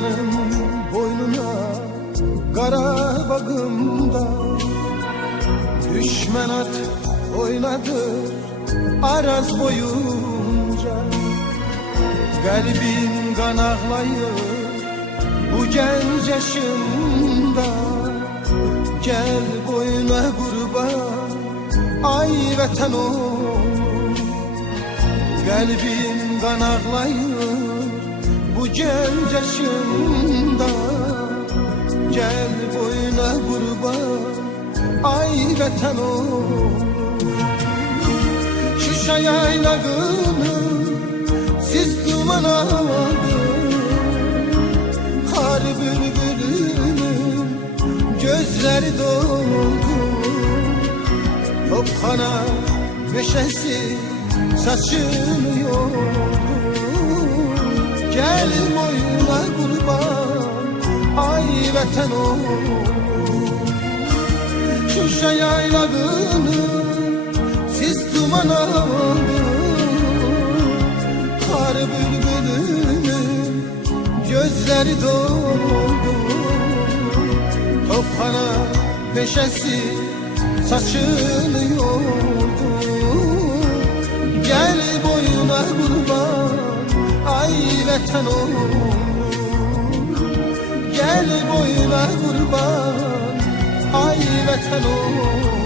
Sararım boynuna kara bakımda Düşmen at oynadı araz boyunca. Kalbim kanaklayır bu genç yaşımda. Gel boyuna kurban ay vatan ol Kalbim kan bu genç yaşında Gel boyuna kurban ay vatan oğlum. Şuşa yaylagını siz duman aldı Kar bülbülünün gözleri doldu. Topkana meşesi saçını yordu Gel boyuna kurban ay vatan oğlum Şuşa yayladığını siz duman aldı Kar bülbülünün gözleri doldu. Topkana peşesi saçını yordu. Gel vatan oğlum Gel boyuna kurban ay vatan oğlum